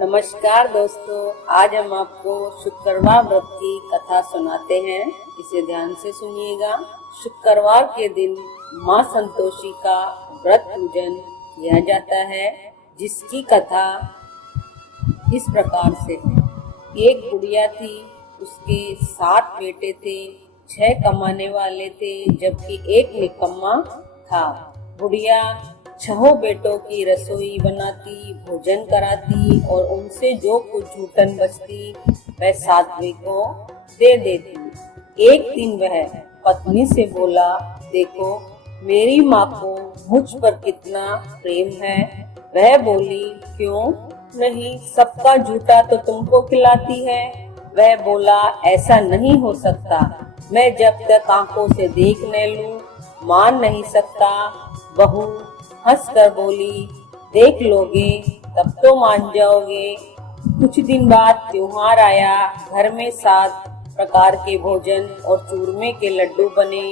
नमस्कार दोस्तों, आज हम आपको शुक्रवार व्रत की कथा सुनाते हैं। इसे ध्यान से सुनिएगा। शुक्रवार के दिन माँ संतोषी का व्रत पूजन किया जाता है, जिसकी कथा इस प्रकार से है। एक बुढ़िया थी, उसके 7 बेटे थे। 6 कमाने वाले थे, जबकि एक निकम्मा था। बुढ़िया 6 बेटों की रसोई बनाती, भोजन कराती और उनसे जो कुछ जूठन बचती वह 7वें को दे देती। एक दिन वह पत्नी से बोला, देखो मेरी माँ को मुझ पर कितना प्रेम है। वह बोली, क्यों नहीं, सबका जूठा तो तुमको खिलाती है। वह बोला, ऐसा नहीं हो सकता, मैं जब तक आंखों से देख न लूं मान नहीं सकता। बहू हंस कर बोली, देख लोगे तब तो मान जाओगे। कुछ दिन बाद त्योहार आया। घर में 7 प्रकार के भोजन और चूरमे के लड्डू बने।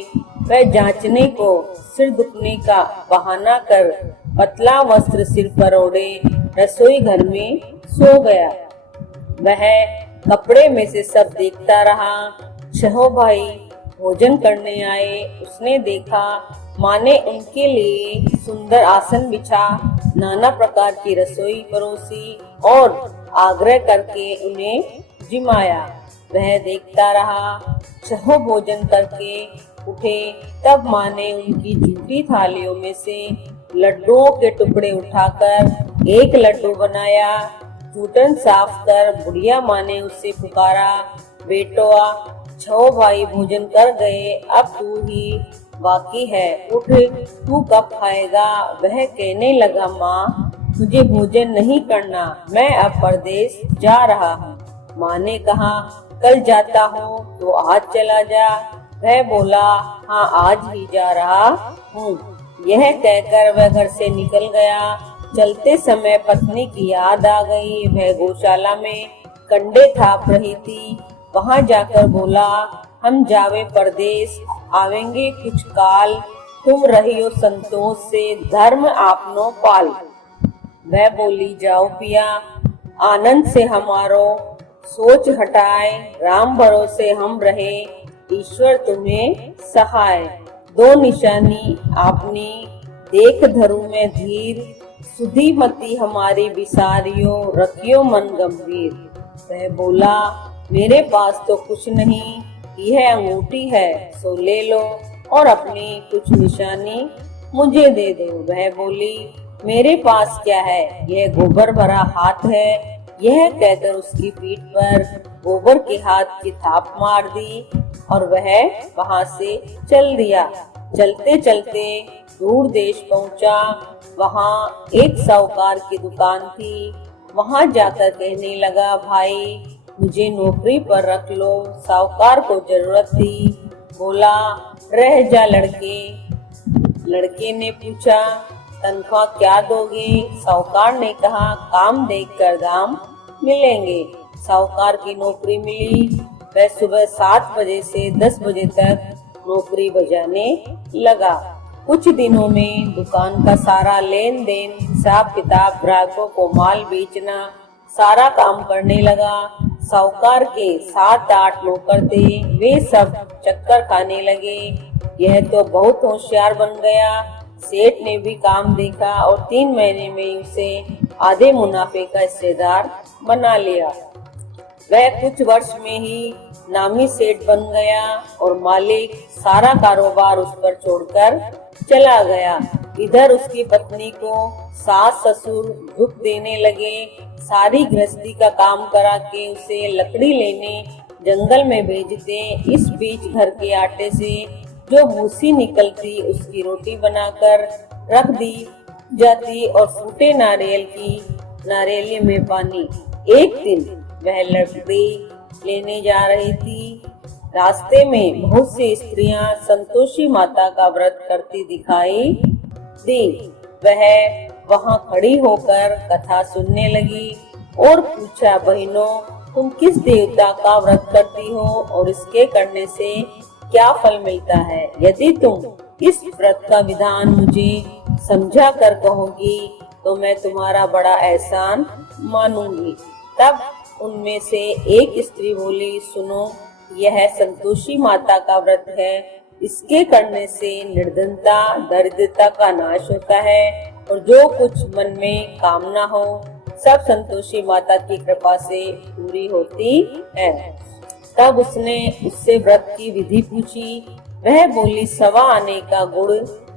वह जांचने को सिर दुखने का बहाना कर पतला वस्त्र सिर पर ओढ़े रसोई घर में सो गया। वह कपड़े में से सब देखता रहा। 6 भाई भोजन करने आए। उसने देखा माँ ने उनके लिए सुंदर आसन बिछा, नाना प्रकार की रसोई परोसी और आग्रह करके उन्हें जिमाया। वह देखता रहा। 6 भोजन करके उठे, तब माँ ने उनकी जूठी थालियों में से लड्डुओं के टुकड़े उठाकर एक लड्डू बनाया। जूठन साफ कर बुढ़िया माँ ने उससे पुकारा, बेटवा 6 भाई भोजन कर गए, अब तू ही बाकी है, उठ, तू कब खाएगा। वह कहने लगा, माँ मुझे भोजन नहीं करना, मैं अब परदेश जा रहा हूँ। माँ ने कहा, कल जाता हूँ तो आज चला जा। वह बोला, हाँ आज ही जा रहा हूँ। यह कहकर वह घर से निकल गया। चलते समय पत्नी की याद आ गई। वह गौशाला में कंडे थाप रही थी। वहाँ जाकर बोला, हम जावे परदेश, आवेंगे कुछ काल, तुम रहियो संतोष से, धर्म आपनो पाल। वह बोली, जाओ पिया, आनंद से हमारो सोच हटाए, राम भरोसे हम रहे, ईश्वर तुम्हें सहाय। 2 निशानी आपनी देख धरू में धीर, सुधी मती हमारी बिसारियो, रखियो मन गंभीर। वह बोला, मेरे पास तो कुछ नहीं, यह अंगूठी है, सो ले लो और अपनी कुछ निशानी मुझे दे दो। वह बोली, मेरे पास क्या है, यह गोबर भरा हाथ है। यह कहकर उसकी पीठ पर गोबर के हाथ की थाप मार दी और वह वहां से चल दिया। चलते चलते दूर देश पहुंचा। वहां एक साहूकार की दुकान थी। वहां जाकर कहने लगा, भाई मुझे नौकरी पर रख लो, साहूकार को जरूरत थी। बोला, रह जा लड़के। लड़के ने पूछा, तनख्वाह क्या दोगे। साहूकार ने कहा, काम देखकर दाम मिलेंगे। साहूकार की नौकरी मिली। वह सुबह 7 बजे से 10 बजे तक नौकरी बजाने लगा। कुछ दिनों में दुकान का सारा लेन देन, हिसाब किताब, ग्राहकों को माल बेचना, सारा काम करने लगा। साहूकार के 7-8 नौकर थे, वे सब चक्कर खाने लगे। यह तो बहुत होशियार बन गया। सेठ ने भी काम देखा और 3 महीने में उसे आधे मुनाफे का हिस्सेदार बना लिया। वह कुछ वर्ष में ही नामी सेठ बन गया और मालिक सारा कारोबार उस पर छोड़कर चला गया। इधर उसकी पत्नी को सास ससुर दुख देने लगे। सारी गृहस्थी का काम करा के उसे लकड़ी लेने जंगल में भेजते। इस बीच घर के आटे से जो भूसी निकलती उसकी रोटी बनाकर रख दी जाती और फूटे नारियल में पानी। एक दिन वह लकड़ी लेने जा रही थी। रास्ते में बहुत सी स्त्रियां संतोषी माता का व्रत करती दिखाई दी। वह वहां खड़ी होकर कथा सुनने लगी और पूछा, बहनों तुम किस देवता का व्रत करती हो और इसके करने से क्या फल मिलता है। यदि तुम इस व्रत का विधान मुझे समझा कर कहोगी तो मैं तुम्हारा बड़ा एहसान मानूंगी। तब उनमें से एक स्त्री बोली, सुनो, यह संतोषी माता का व्रत है। इसके करने से निर्धनता, दरिद्रता का नाश होता है और जो कुछ मन में कामना हो सब संतोषी माता की कृपा से पूरी होती है। तब उसने उससे व्रत की विधि पूछी। वह बोली, सवा आने का गुड़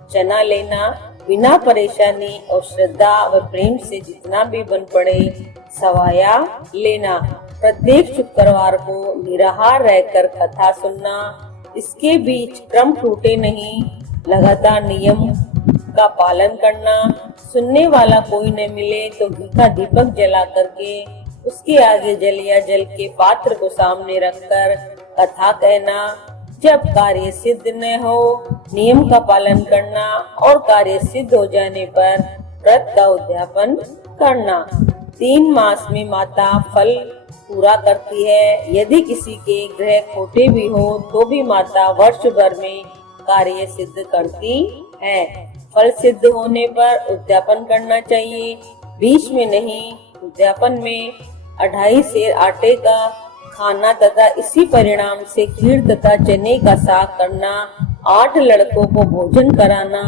चना लेना, बिना परेशानी और श्रद्धा व प्रेम से जितना भी बन पड़े सवाया लेना। प्रत्येक शुक्रवार को निराहार रहकर कथा सुनना। इसके बीच क्रम टूटे नहीं, लगातार नियम का पालन करना। सुनने वाला कोई न मिले तो घी का दीपक जला करके उसके आगे जल या जल के पात्र को सामने रखकर कथा कहना। जब कार्य सिद्ध न हो, नियम का पालन करना और कार्य सिद्ध हो जाने पर व्रत का उद्यापन करना। 3 मास में माता फल पूरा करती है। यदि किसी के ग्रह खोटे भी हो तो भी माता वर्ष भर में कार्य सिद्ध करती है। फल सिद्ध होने पर उद्यापन करना चाहिए, बीच में नहीं। उद्यापन में 2.5 सेर आटे का खाना तथा इसी परिणाम से खीर तथा चने का साग करना। 8 लड़कों को भोजन कराना।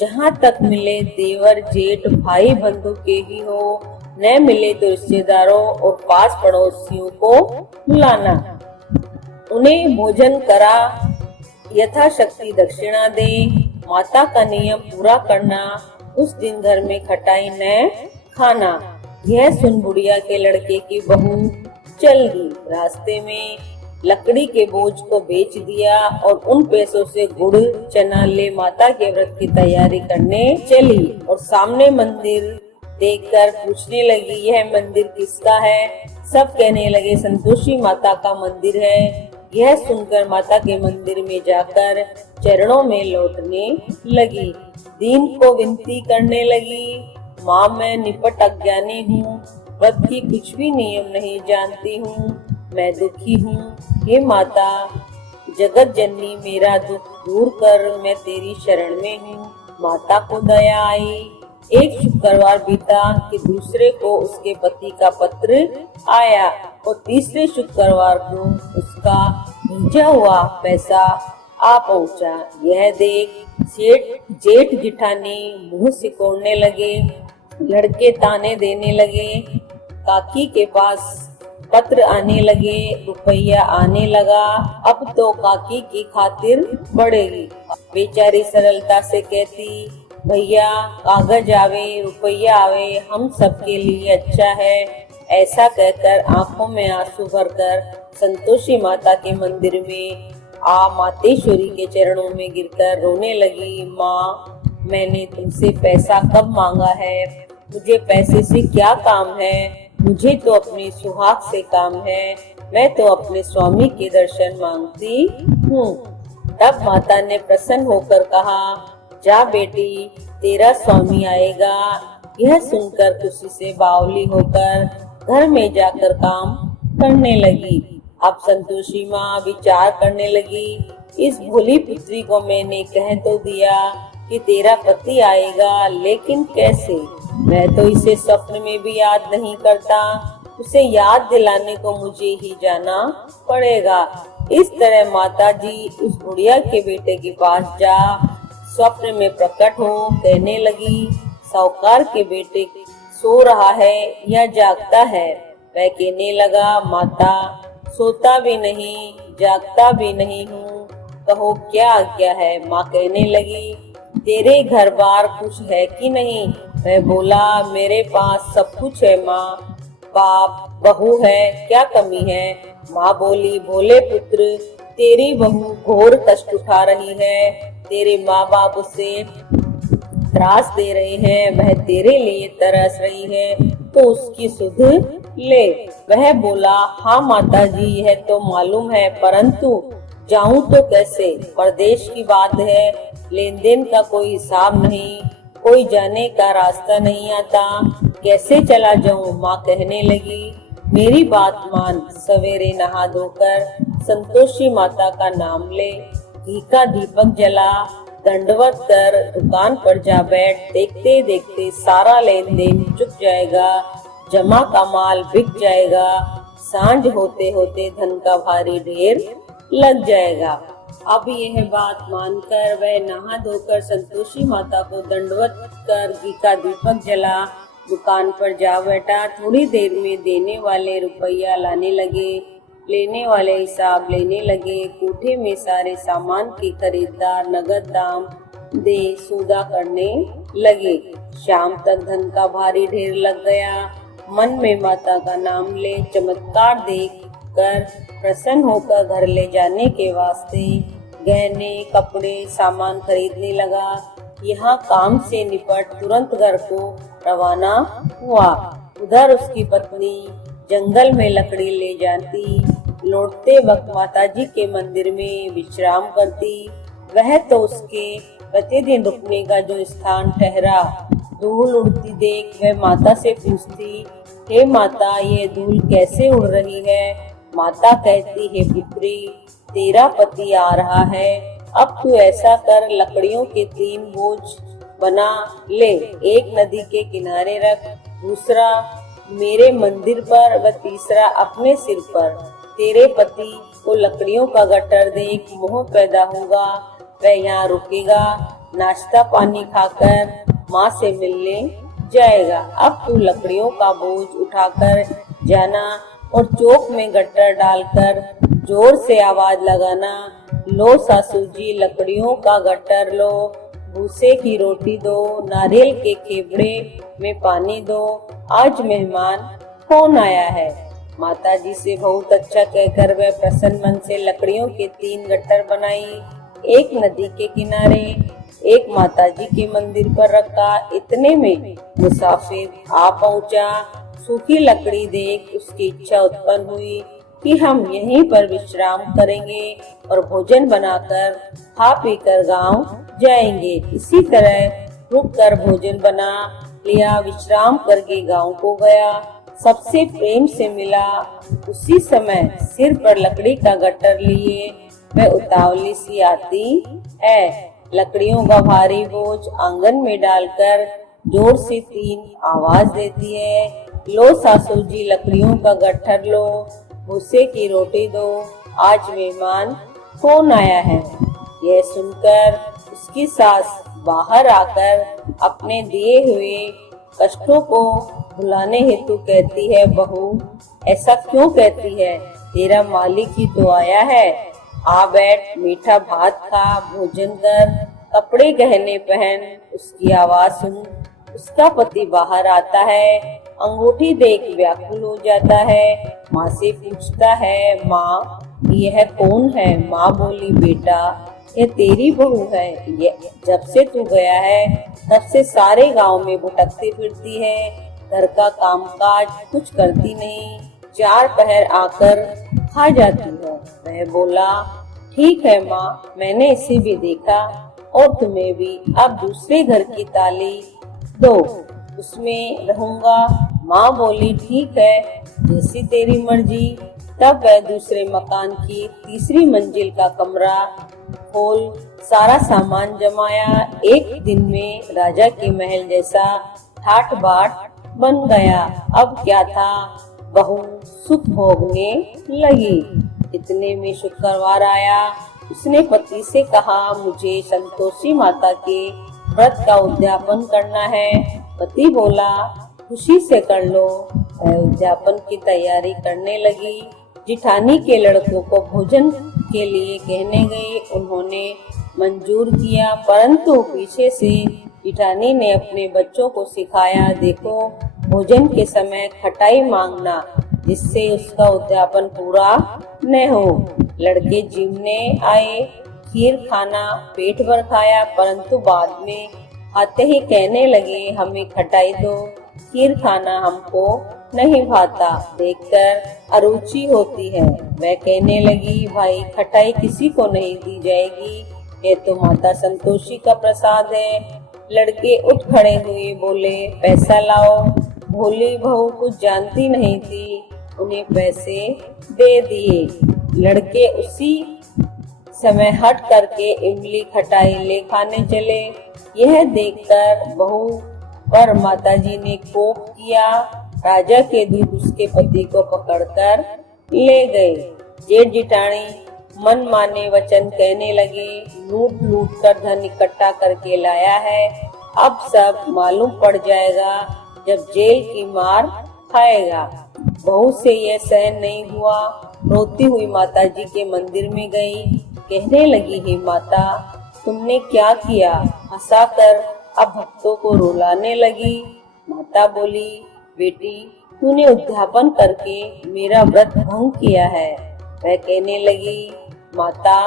जहाँ तक मिले देवर जेठ भाई बंधु के ही हो, न मिले तो रिश्तेदारों और पास पड़ोसियों को बुलाना। उन्हें भोजन करा यथाशक्ति दक्षिणा दे। माता का नियम पूरा करना। उस दिन घर में खटाई न खाना। यह सुन बुढ़िया के लड़के की बहू चल दी। रास्ते में लकड़ी के बोझ को बेच दिया और उन पैसों से गुड़ चना ले माता के व्रत की तैयारी करने चली। और सामने मंदिर देखकर पूछने लगी, यह मंदिर किसका है? सब कहने लगे, संतोषी माता का मंदिर है। यह सुनकर माता के मंदिर में जाकर चरणों में लौटने लगी। दीन को विनती करने लगी, माँ मैं निपट अज्ञानी हूँ, व्रत की कुछ भी नियम नहीं जानती हूँ, मैं दुखी हूँ। हे माता जगत जननी, मेरा दुख दूर कर, मैं तेरी शरण में हूँ। माता को दया आई। एक शुक्रवार बीता कि दूसरे को उसके पति का पत्र आया और तीसरे शुक्रवार को उसका भेजा हुआ पैसा आ पहुंचा। यह देख जेठ जिठानी मुंह सिकोड़ने लगे। लड़के ताने देने लगे। काकी के पास पत्र आने लगे, रुपया आने लगा। अब तो काकी की खातिर बढ़ेगी। बेचारी सरलता से कहती, भैया कागज आवे रुपया आवे, हम सबके लिए अच्छा है। ऐसा कहकर आंखों में आंसू भरकर संतोषी माता के मंदिर में मातेश्वरी के चरणों में गिरकर रोने लगी। माँ मैंने तुमसे पैसा कब मांगा है? मुझे पैसे से क्या काम है? मुझे तो अपने सुहाग से काम है। मैं तो अपने स्वामी के दर्शन मांगती हूँ। तब माता ने प्रसन्न होकर कहा, जा बेटी तेरा स्वामी आएगा। यह सुनकर खुशी से बावली होकर घर में जाकर काम करने लगी। अब संतोषी माँ विचार करने लगी, इस भोली पुत्री को मैंने कह तो दिया कि तेरा पति आएगा, लेकिन कैसे? मैं तो इसे स्वप्न में भी याद नहीं करता। उसे याद दिलाने को मुझे ही जाना पड़ेगा। इस तरह माता जी उस बुढ़िया के बेटे के पास जा स्वप्न में प्रकट हो कहने लगी, साहूकार के बेटे सो रहा है या जागता है? वह कहने लगा, माता सोता भी नहीं जागता भी नहीं हूँ, कहो क्या आज्ञा है? माँ कहने लगी, तेरे घर बार कुछ है कि नहीं? वह बोला, मेरे पास सब कुछ है माँ, बाप बहू है, क्या कमी है? माँ बोली, भोले पुत्र तेरी बहू घोर कष्ट उठा रही है। तेरे माँ बाप उसे त्रास दे रहे हैं, वह तेरे लिए तरस रही है, तो उसकी सुध ले। वह बोला, हाँ माता जी यह तो मालूम है, परंतु जाऊं तो कैसे? परदेश की बात है, लेन देन का कोई हिसाब नहीं, कोई जाने का रास्ता नहीं आता, कैसे चला जाऊं? माँ कहने लगी, मेरी बात मान, सवेरे नहा धोकर संतोषी माता का नाम ले, घी का दीपक जला, दंडवत कर दुकान पर जा बैठ, देखते देखते सारा लेन देन चुक जाएगा। जमा का माल बिक जाएगा, सांझ होते होते धन का भारी ढेर लग जाएगा। अब यह बात मानकर वह नहा धोकर संतोषी माता को दंडवत कर घी का दीपक जला दुकान पर जा बैठा। थोड़ी देर में देने वाले रुपया लाने लगे, लेने वाले हिसाब लेने लगे। कोठे में सारे सामान के खरीदार नगद दाम दे सौदा करने लगे। शाम तक धन का भारी ढेर लग गया। मन में माता का नाम ले चमत्कार देख कर प्रसन्न होकर घर ले जाने के वास्ते गहने कपड़े सामान खरीदने लगा। यहाँ काम से निपट तुरंत घर को रवाना हुआ। उधर उसकी पत्नी जंगल में लकड़ी ले जाती, लौटते वक्त माताजी के मंदिर में विश्राम करती। वह तो उसके प्रतिदिन रुकने का जो स्थान ठहरा। धूल उड़ती देख वह माता से पूछती, हे माता, ये धूल कैसे उड़ रही है? माता कहती है, पुत्री, तेरा पति आ रहा है। अब तू ऐसा कर, लकड़ियों के 3 बोझ बना ले, एक नदी के किनारे रख, दूसरा मेरे मंदिर पर व तीसरा अपने सिर पर। तेरे पति को लकड़ियों का गट्टर देख मोह पैदा होगा, वह यहाँ रुकेगा, नाश्ता पानी खाकर माँ से मिलने जाएगा। अब तू लकड़ियों का बोझ उठाकर जाना और चौक में गट्टर डालकर जोर से आवाज लगाना, लो सासू जी लकड़ियों का गट्टर लो, भूसे की रोटी दो, नारियल के खेबड़े में पानी दो, आज मेहमान कौन आया है? माताजी से बहुत अच्छा कहकर वह प्रसन्न मन से लकड़ियों के 3 गट्टर बनाई। एक नदी के किनारे, एक माताजी के मंदिर पर रखा। इतने में मुसाफिर आ पहुंचा। सूखी लकड़ी देख उसकी इच्छा उत्पन्न हुई कि हम यहीं पर विश्राम करेंगे और भोजन बनाकर खा पीकर गांव जाएंगे। इसी तरह रुक कर भोजन बना लिया, विश्राम करके गांव को गया। सबसे प्रेम से मिला। उसी समय सिर पर लकड़ी का गट्टर लिए वह उतावली सी आती है। लकड़ियों का भारी बोझ आंगन में डालकर जोर से 3 आवाज देती है, लो सासू जी लकड़ियों का गट्ठर लो, भूसे की रोटी दो, आज मेहमान कौन आया है? यह सुनकर उसकी सास बाहर आकर अपने दिए हुए कष्टों को भुलाने हेतु कहती है, बहू ऐसा क्यों कहती है? तेरा मालिक ही तो आया है। आ बैठ, मीठा भात खा, भोजन कर, कपड़े गहने पहन। उसकी आवाज सुन उसका पति बाहर आता है। अंगूठी देख व्याकुल हो जाता है। माँ से पूछता है, माँ यह कौन है? माँ बोली, बेटा ये तेरी बहू है। ये जब से तू गया है तब से सारे गांव में भटकती फिरती है, घर का कामकाज कुछ करती नहीं, 4 पहर आकर खा जाती है। वह बोला, ठीक है माँ, मैंने इसे भी देखा और तुम्हें भी। अब दूसरे घर की ताली दो, उसमें रहूंगा। माँ बोली, ठीक है, जैसी तेरी मर्जी। तब वह दूसरे मकान की 3री मंजिल का कमरा खोल सारा सामान जमाया। एक दिन में राजा के महल जैसा ठाट बाट बन गया। अब क्या था, बहू सुख भोगने लगी। इतने में शुक्रवार आया। उसने पति से कहा, मुझे संतोषी माता के व्रत का उद्यापन करना है। पति बोला, खुशी से कर लो। वह उद्यापन की तैयारी करने लगी। जिठानी के लड़कों को भोजन के लिए कहने गई। उन्होंने मंजूर किया, परंतु पीछे से जिठानी ने अपने बच्चों को सिखाया, देखो भोजन के समय खटाई मांगना, जिससे उसका उद्यापन पूरा न हो। लड़के जीवने आए, खीर खाना पेट भर खाया, परंतु बाद में आते ही कहने लगे, हमें खटाई दो, खीर खाना हमको नहीं भाता, देखकर अरुचि होती है। वह कहने लगी, भाई खटाई किसी को नहीं दी जाएगी, ये तो माता संतोषी का प्रसाद है। लड़के उठ खड़े हुए, बोले, पैसा लाओ। भोली बहू कुछ जानती नहीं थी, उन्हें पैसे दे दिए। लड़के उसी समय हट करके इमली खटाई ले खाने चले। यह देखकर बहू पर माताजी ने कोप किया राजा के दूत उसके पति को पकड़कर ले गए। जेठ जिठानी मन माने वचन कहने लगे, लूट लूट कर धन इकट्ठा करके लाया है, अब सब मालूम पड़ जाएगा जब जेल की मार खाएगा। बहू से यह सहन नहीं हुआ, रोती हुई माता जी के मंदिर में गई। कहने लगी, हे माता, तुमने क्या किया? हंसाकर अब भक्तों को रुलाने लगी। माता बोली, बेटी, तूने उद्यापन करके मेरा व्रत भंग किया है। वह कहने लगी, माता,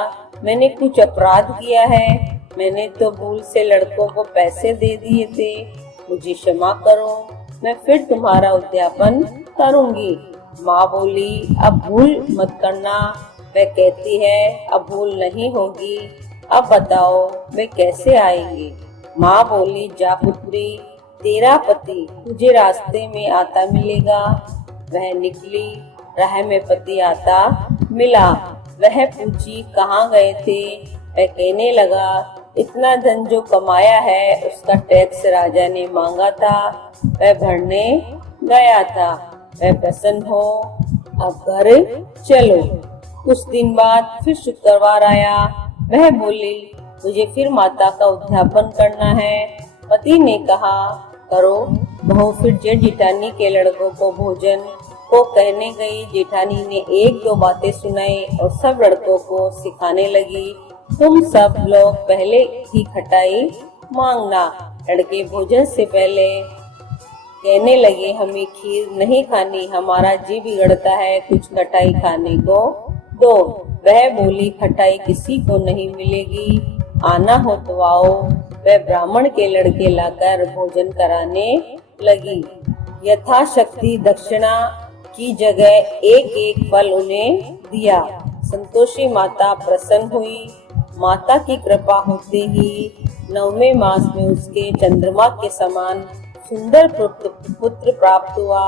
मैंने कुछ अपराध किया है, मैंने तो भूल से लड़कों को पैसे दे दिए थे, मुझे क्षमा करो, मैं फिर तुम्हारा उद्यापन करूंगी। माँ बोली, अब भूल मत करना। वह कहती है, अब भूल नहीं होगी, अब बताओ वे कैसे आएंगे? माँ बोली, जा पुत्री, तेरा पति तुझे रास्ते में आता मिलेगा। वह निकली, राह में पति आता मिला। वह पूछी, कहाँ गए थे? वह कहने लगा, इतना धन जो कमाया है उसका टैक्स राजा ने मांगा था, वह भरने गया था। वह प्रसन्न हो, अब घर चलो। कुछ दिन बाद फिर शुक्रवार आया। वह बोली, मुझे फिर माता का उद्यापन करना है। पति ने कहा, करो। बहू फिर जेठ जिठानी के लड़कों को भोजन को कहने गई। जेठानी ने एक दो बातें सुनाई और सब लड़कों को सिखाने लगी, तुम सब लोग पहले ही खटाई मांगना। लड़के भोजन से पहले कहने लगे, हमें खीर नहीं खानी, हमारा जी बिगड़ता है, कुछ खटाई खाने को दो। वह बोली, खटाई किसी को नहीं मिलेगी, आना हो तो आओ। वह ब्राह्मण के लड़के लाकर भोजन कराने लगी। यथाशक्ति दक्षिणा की जगह एक एक फल उन्हें दिया। संतोषी माता प्रसन्न हुई। माता की कृपा होते ही 9वें मास में उसके चंद्रमा के समान सुंदर पुत्र प्राप्त हुआ।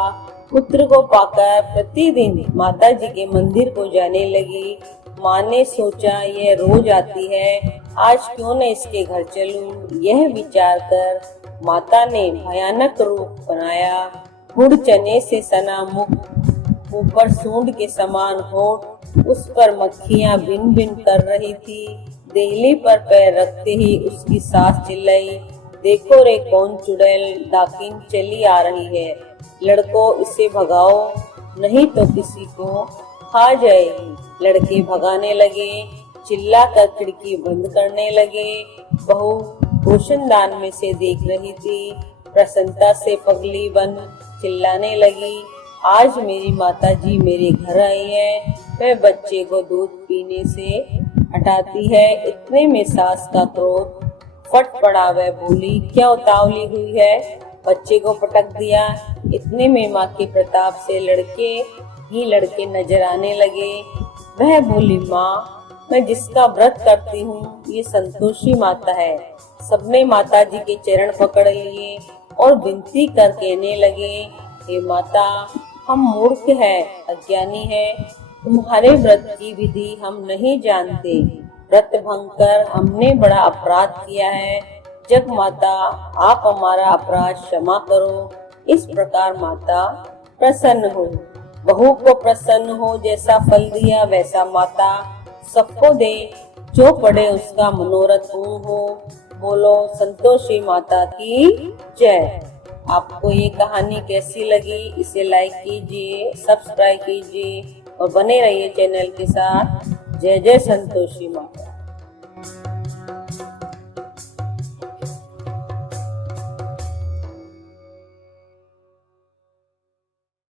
पुत्र को पाकर प्रतिदिन माता जी के मंदिर को जाने लगी। माँ ने सोचा, यह रोज आती है, आज क्यों न इसके घर चलूं। यह विचार कर माता ने भयानक रूप बनाया। गुड़ चने से सना मुख, ऊपर सूंड के समान होठ, उस पर मक्खियां भिन भिन कर रही थी। देहली पर पैर रखते ही उसकी सास चिल्लाई, देखो रे, कौन चुड़ैल डाकिन चली आ रही है, लड़कों इसे भगाओ, नहीं तो किसी को खा जाएगी। लड़के भगाने लगे, चिल्लाकर खिड़की बंद करने लगे। बहू रोशनदान में से देख रही थी, प्रसन्नता से पगली बन चिल्लाने लगी, आज मेरी माता जी मेरे घर आई है, वह बच्चे को दूध पीने से हटाती है। इतने में सास का क्रोध फट पड़ा। वह बोली, क्या उतावली हुई है? बच्चे को पटक दिया। इतने में माँ के प्रताप से लड़के ही लड़के नजर आने लगे। वह बोली, माँ, मैं जिसका व्रत करती हूँ ये संतोषी माता है। सबने माता जी के चरण पकड़ लिए और विनती कर कहने लगे, हे माता, हम मूर्ख है, अज्ञानी है, तुम्हारे व्रत की विधि हम नहीं जानते। व्रत भंग कर हमने बड़ा अपराध किया है। जग माता, आप हमारा अपराध क्षमा करो। इस प्रकार माता प्रसन्न हो। बहू को प्रसन्न हो, जैसा फल दिया वैसा माता सबको दे, जो पड़े उसका मनोरथ पूर्ण हो। बोलो संतोषी माता की जय। आपको ये कहानी कैसी लगी? इसे लाइक कीजिए, सब्सक्राइब कीजिए और बने रहिए चैनल के साथ। जय जय संतोषी माता।